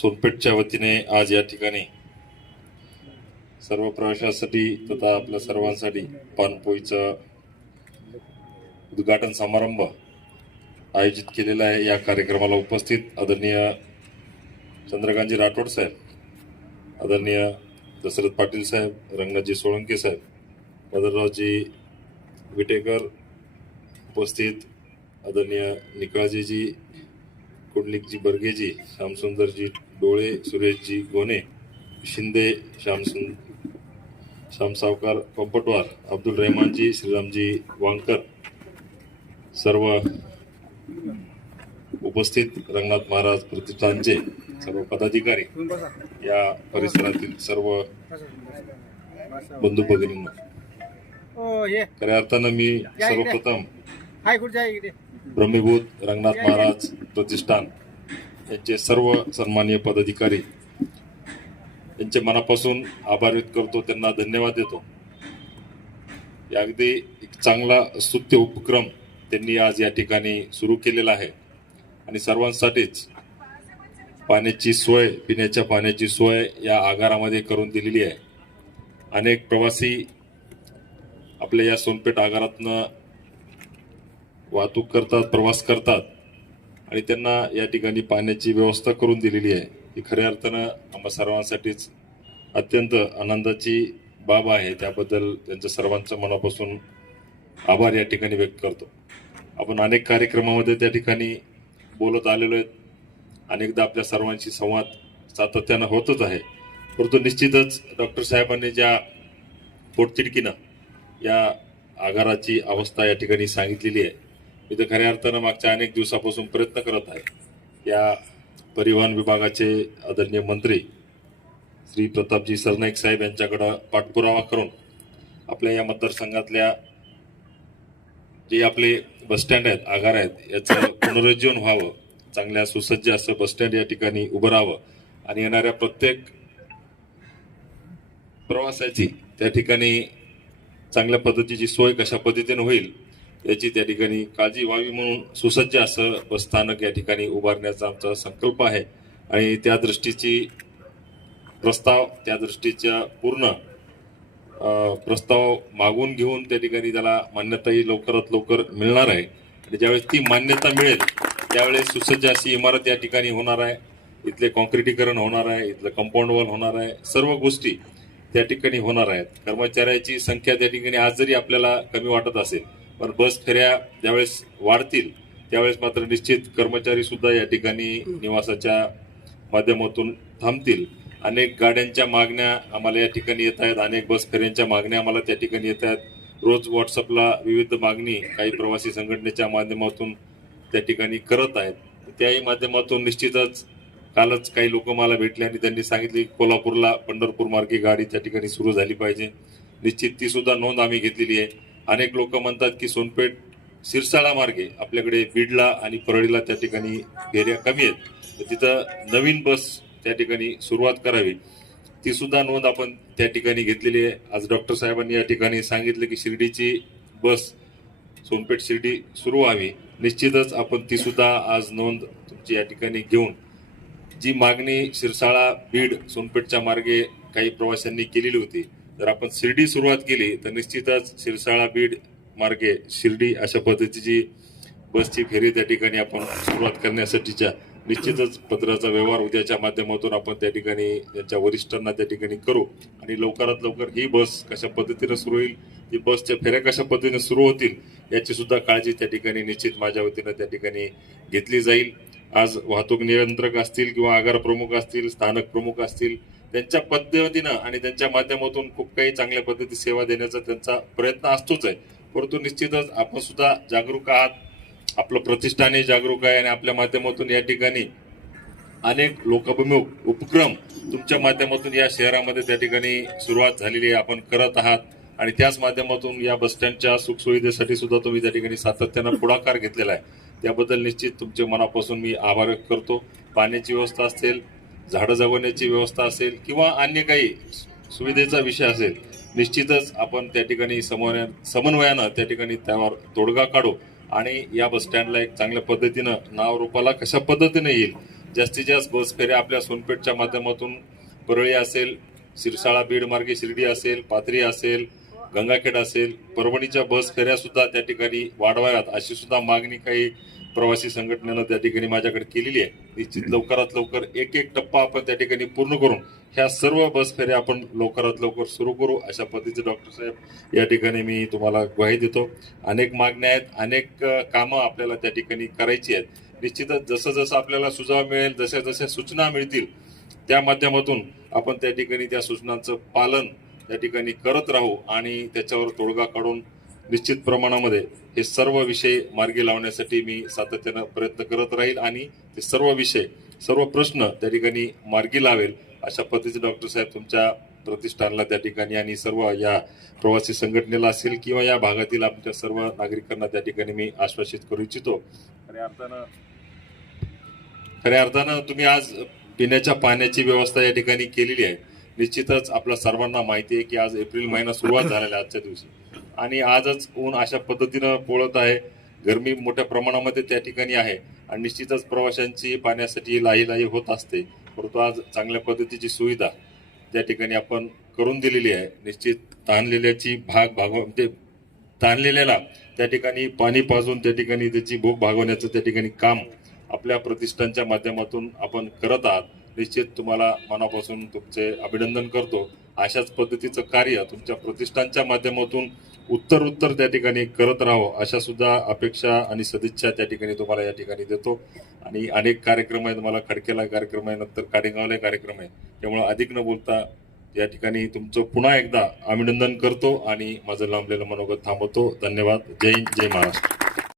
सोनपेठच्या वतीने आज या ठिकाणी सर्व प्रवाशांसाठी तथा आपल्या सर्वांसाठी पानपोईचा उद्घाटन समारंभ आयोजित केलेला आहे. या कार्यक्रमाला उपस्थित आदरणीय चंद्रकांतजी राठोड साहेब आदरणीय दशरथ पाटील साहेब रंगनाथजी सोळंके साहेब मदनरावजी विटेकर उपस्थित आदरणीय निकाळजीजी कुंडलिकजी बर्गेजी श्यामसुंदरजी डोळे सुरेशजी गोने शिंदे श्यामसुं श्याम सावकार पंपटवार अब्दुल रहमानजी श्रीरामजी वांकर सर्व उपस्थित रंगनाथ महाराज प्रतिष्ठानचे सर्व पदाधिकारी या परिसरातील सर्व बंधू भगिनींना. हो खऱ्या अर्थानं मी सर्वप्रथम ब्रह्मीभूत रंगनाथ महाराज प्रतिष्ठान यांचे सर्व सन्माननीय पदाधिकारी यांचे मनापासून आभार व्यक्त करतो त्यांना धन्यवाद देतो. या अगदी एक चांगला स्तुत्य उपक्रम त्यांनी आज या ठिकाणी सुरू केलेला आहे. आणि सर्वांसाठीच पाण्याची सोय पिण्याच्या पाण्याची सोय या आगारामध्ये करून दिलेली आहे. अनेक प्रवासी आपल्या या सोनपेठ आगारातनं वाहतूक करतात प्रवास करतात. आणि त्यांना या ठिकाणी पाण्याची व्यवस्था करून दिलेली आहे. ही खऱ्या अर्थानं आम्हा सर्वांसाठीच अत्यंत आनंदाची बाब आहे. त्याबद्दल त्यांचं सर्वांचं मनापासून आभार या ठिकाणी व्यक्त करतो. आपण अनेक कार्यक्रमामध्ये त्या ठिकाणी बोलत आलेलो आहेत. अनेकदा आपल्या सर्वांशी संवाद सातत्यानं होतच आहे. परंतु निश्चितच डॉक्टर साहेबांनी ज्या पोटतिडकीनं या आगाराची अवस्था या ठिकाणी सांगितलेली आहे मी तर खऱ्या अर्थानं मागच्या अनेक दिवसापासून प्रयत्न करत आहे या परिवहन विभागाचे आदरणीय मंत्री श्री प्रतापजी सरनाईक साहेब यांच्याकडं पाठपुरावा करून आपल्या या मतदारसंघातल्या जे आपले बसस्टँड आहेत आगार आहेत याचं पुनरुज्जीवन व्हावं चांगल्या सुसज्ज असं बसस्टँड या ठिकाणी उभं राहावं आणि येणाऱ्या प्रत्येक प्रवासाची त्या ठिकाणी चांगल्या पद्धतीची सोय कशा पद्धतीने होईल याची त्या ठिकाणी काळजी व्हावी म्हणून सुसज्ज असं बसस्थानक या ठिकाणी उभारण्याचा आमचा संकल्प आहे. आणि त्या दृष्टीची प्रस्ताव त्या दृष्टीच्या पूर्ण प्रस्ताव मागून घेऊन त्या ठिकाणी त्याला मान्यताही लवकरात लवकर मिळणार आहे. आणि ज्यावेळेस ती मान्यता मिळेल त्यावेळेस सुसज्ज अशी इमारत या ठिकाणी होणार आहे. इथले कॉन्क्रिटीकरण होणार आहे इथलं कंपाऊंड वॉल होणार आहे. सर्व गोष्टी त्या ठिकाणी होणार आहेत. कर्मचाऱ्याची संख्या त्या ठिकाणी आज जरी आपल्याला कमी वाटत असेल पण बस फेऱ्या ज्यावेळेस वाढतील त्यावेळेस मात्र निश्चित कर्मचारी सुद्धा या ठिकाणी निवासाच्या माध्यमातून थांबतील. अनेक गाड्यांच्या मागण्या आम्हाला या ठिकाणी येत आहेत. अनेक बस फेऱ्यांच्या मागण्या आम्हाला त्या ठिकाणी येत आहेत. रोज व्हॉट्सअपला विविध मागणी काही प्रवासी संघटनेच्या माध्यमातून त्या ठिकाणी करत आहेत. त्याही माध्यमातून निश्चितच कालच काही लोक मला भेटले आणि त्यांनी सांगितले की कोल्हापूरला पंढरपूर मार्गे गाडी त्या ठिकाणी सुरू झाली पाहिजे. निश्चित ती सुद्धा नोंद आम्ही घेतलेली आहे. अनेक लोक म्हणतात की सोनपेठ सिरसाळा मार्गे आपल्याकडे बीडला आणि परळीला त्या ठिकाणी एरिया कमी आहेत. तर तिथं नवीन बस त्या ठिकाणी सुरुवात करावी. ती सुद्धा नोंद आपण त्या ठिकाणी घेतलेली आहे. आज डॉक्टर साहेबांनी या ठिकाणी सांगितलं की शिर्डीची बस सोनपेठ शिर्डी सुरू व्हावी. निश्चितच आपण ती सुद्धा आज नोंद तुमची या ठिकाणी घेऊन जी मागणी शिरसाळा बीड सोनपेठच्या मार्गे काही प्रवाशांनी केलेली होती जर आपण शिर्डी सुरुवात केली तर निश्चितच शिरसाळा बीड मार्गे शिर्डी अशा पद्धतीची बसची फेरी त्या ठिकाणी आपण सुरुवात करण्यासाठीच्या निश्चितच पत्राचा व्यवहार उद्याच्या माध्यमातून आपण त्या ठिकाणी त्यांच्या वरिष्ठांना त्या ठिकाणी करू. आणि लवकरात लवकर ही बस कशा पद्धतीने सुरू होईल ही बसच्या फेऱ्या कशा पद्धतीने सुरू होतील याची सुद्धा काळजी त्या ठिकाणी निश्चित माझ्या वतीनं त्या ठिकाणी घेतली जाईल. आज वाहतूक नियंत्रक असतील किंवा आगार प्रमुख असतील स्थानक प्रमुख असतील त्यांच्या पद्धतीनं आणि त्यांच्या माध्यमातून खूप काही चांगल्या पद्धती सेवा देण्याचा त्यांचा प्रयत्न असतोच आहे. परंतु निश्चितच आपण सुद्धा जागरूक आहात. आपलं प्रतिष्ठानही जागरूक आहे आणि आपल्या माध्यमातून या ठिकाणी अनेक लोकाभिमुख उपक्रम तुमच्या माध्यमातून या शहरामध्ये त्या ठिकाणी सुरुवात झालेली आहे आपण करत आहात. आणि त्याच माध्यमातून या बसस्टँडच्या सुखसुविधेसाठी सुद्धा तुम्ही त्या ठिकाणी सातत्यानं पुढाकार घेतलेला आहे. त्याबद्दल निश्चित तुमचे मनापासून मी आभार व्यक्त करतो. पाण्याची व्यवस्था असेल झाडं जगवण्याची व्यवस्था असेल किंवा अन्य काही सुविधेचा विषय असेल निश्चितच आपण त्या ठिकाणी समन्वय समन्वयानं त्या ठिकाणी त्यावर तोडगा काढू आणि या बस स्टँडला एक चांगल्या पद्धतीनं नाव रूपाला कशा पद्धतीने येईल? जास्तीत जास्त बस फेऱ्या आपल्या सोनपेठच्या माध्यमातून परळी असेल सिरसाळा बीड मार्गे शिर्डी असेल पाथरी असेल गंगाखेड असेल परभणीच्या बस फेऱ्या सुद्धा त्या ठिकाणी वाढवाव्यात अशी सुद्धा मागणी काही प्रवासी संघटनेनं त्या ठिकाणी माझ्याकडे केलेली आहे. निश्चित लवकरात लवकर एक एक टप्पा आपण त्या ठिकाणी पूर्ण करून ह्या सर्व बस फेऱ्या आपण लवकरात लवकर सुरू करू. अशा पद्धतीचे डॉक्टर साहेब या ठिकाणी मी तुम्हाला ग्वाही देतो. अनेक मागण्या आहेत अनेक कामं आपल्याला त्या ठिकाणी करायची आहेत. निश्चितच जसं जसं आपल्याला सुझाव मिळेल जशा जशा सूचना मिळतील त्या माध्यमातून आपण त्या ठिकाणी त्या सूचनांचं पालन त्या ठिकाणी करत राहू आणि त्याच्यावर तोडगा काढून निश्चित प्रमाणामध्ये हे सर्व विषय मार्गी लावण्यासाठी मी सातत्यानं प्रयत्न करत राहील आणि ते सर्व विषय सर्व प्रश्न त्या ठिकाणी मार्गी लावेल अशा पद्धतीचे डॉक्टर साहेब तुमच्या प्रतिष्ठानला त्या ठिकाणी आणि सर्व या प्रवासी संघटनेला असेल किंवा या भागातील आमच्या सर्व नागरिकांना त्या ठिकाणी मी आश्वासित करू इच्छितो. खऱ्या अर्थानं खऱ्या अर्थानं तुम्ही आज पिण्याच्या पाण्याची व्यवस्था या ठिकाणी केलेली आहे. निश्चितच आपल्या सर्वांना माहिती आहे की आज एप्रिल महिना सुरुवात झालेला आजच्या दिवशी. आणि आजच ऊन अशा पद्धतीनं पोळत आहे. गरमी मोठ्या प्रमाणामध्ये त्या ठिकाणी आहे. आणि निश्चितच प्रवाशांची पाण्यासाठी लाही लाही होत असते. परंतु आज चांगल्या पद्धतीची सुविधा त्या ठिकाणी आपण करून दिलेली आहे. निश्चित ताणलेल्याची भाग भागव म्हणजे ताणलेल्याला त्या ठिकाणी पाणी पाजून त्या ठिकाणी त्याची भूक भागवण्याचं त्या ठिकाणी काम आपल्या प्रतिष्ठानच्या माध्यमातून आपण करत आहात. निश्चित तुम्हाला मनापासून तुमचे अभिनंदन करतो. अशाच पद्धतीचं कार्य तुमच्या प्रतिष्ठानच्या माध्यमातून उत्तर उत्तर त्या ठिकाणी करत राहो अशा सुद्धा अपेक्षा आणि सदिच्छा त्या ठिकाणी तुम्हाला या ठिकाणी देतो. आणि अनेक कार्यक्रम आहेत मला खडकेला कार्यक्रम आहे नंतर कारेगावला कार्यक्रम आहे. त्यामुळे अधिक न बोलता या ठिकाणी तुमचं पुन्हा एकदा अभिनंदन करतो आणि माझं लांबलेलं मनोगत थांबवतो. धन्यवाद. जय जय महाराष्ट्र.